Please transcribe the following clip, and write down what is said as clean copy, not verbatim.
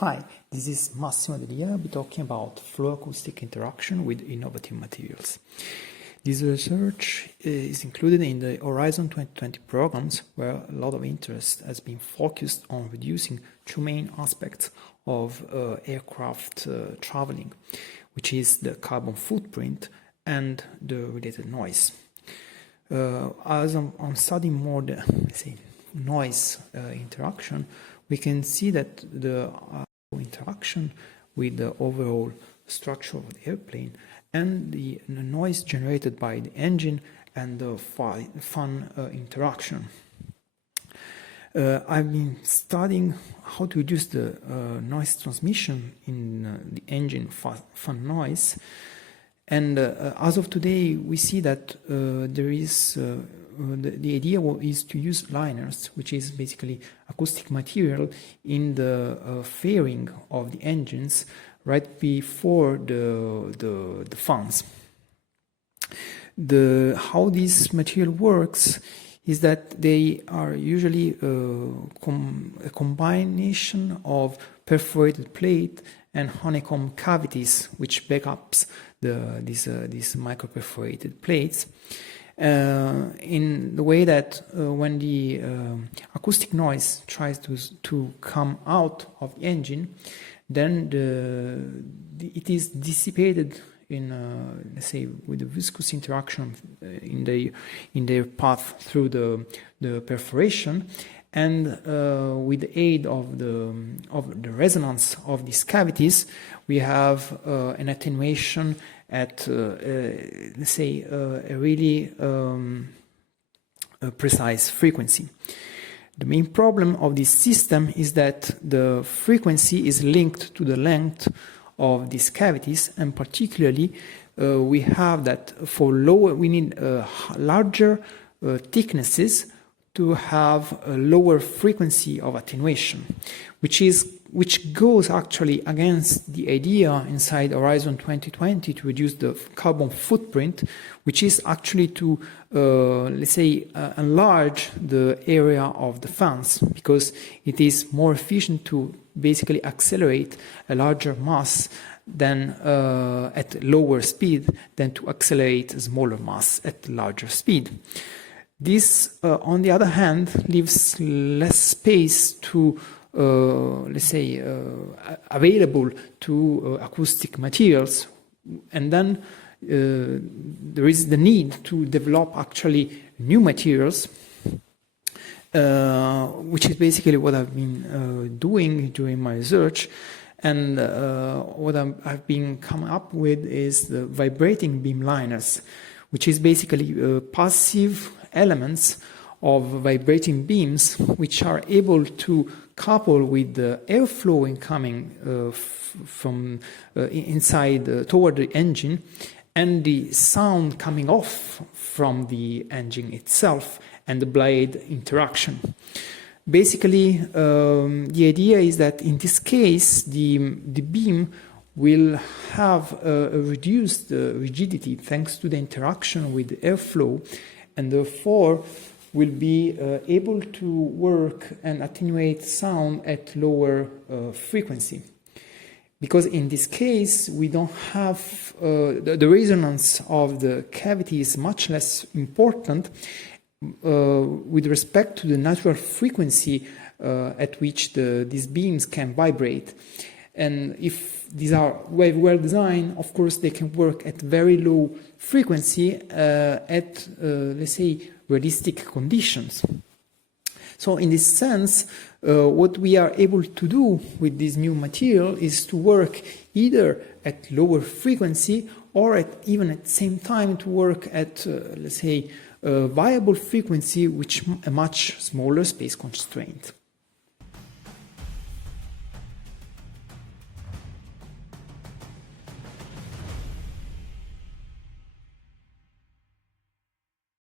Hi, this is Massimo Delia. I'll be talking about flow-acoustic interaction with innovative materials. This research is included in the Horizon 2020 programs, where a lot of interest has been focused on reducing two main aspects of aircraft traveling, which is the carbon footprint and the related noise. As I'm studying more the noise interaction, we can see that the interaction with the overall structure of the airplane and the noise generated by the engine and the fan interaction. I've been studying how to reduce the noise transmission in the engine fan noise, and as of today we see that there is the idea is to use liners, which is basically acoustic material in the fairing of the engines right before the fans. How this material works is that they are usually a combination of perforated plate and honeycomb cavities, which backups these micro-perforated plates. In the way that when the acoustic noise tries to come out of the engine, then it is dissipated in let's say with the viscous interaction in their path through the perforation, and with the aid of the resonance of these cavities, we have an attenuation at let's say a really precise frequency. The main problem of this system is that the frequency is linked to the length of these cavities, and particularly we have that for lower, we need larger thicknesses to have a lower frequency of attenuation, which goes actually against the idea inside Horizon 2020 to reduce the carbon footprint, which is actually to let's say enlarge the area of the fans, because it is more efficient to basically accelerate a larger mass than at lower speed than to accelerate a smaller mass at larger speed. This, on the other hand, leaves less space to let's say available to acoustic materials, and then there is the need to develop actually new materials, which is basically what I've been doing during my research. And what I've been coming up with is the vibrating beam liners, which is basically passive elements of vibrating beams, which are able to couple with the airflow incoming from inside toward the engine, and the sound coming off from the engine itself and the blade interaction. Basically, the idea is that in this case, the beam will have a reduced rigidity thanks to the interaction with the airflow, and therefore will be able to work and attenuate sound at lower frequency. Because in this case, we don't have the resonance of the cavity is much less important with respect to the natural frequency at which these beams can vibrate. And if these are well designed, of course, they can work at very low frequency at, let's say, realistic conditions. So in this sense, what we are able to do with this new material is to work either at lower frequency or even at the same time to work at, let's say, a viable frequency, which a much smaller space constraint.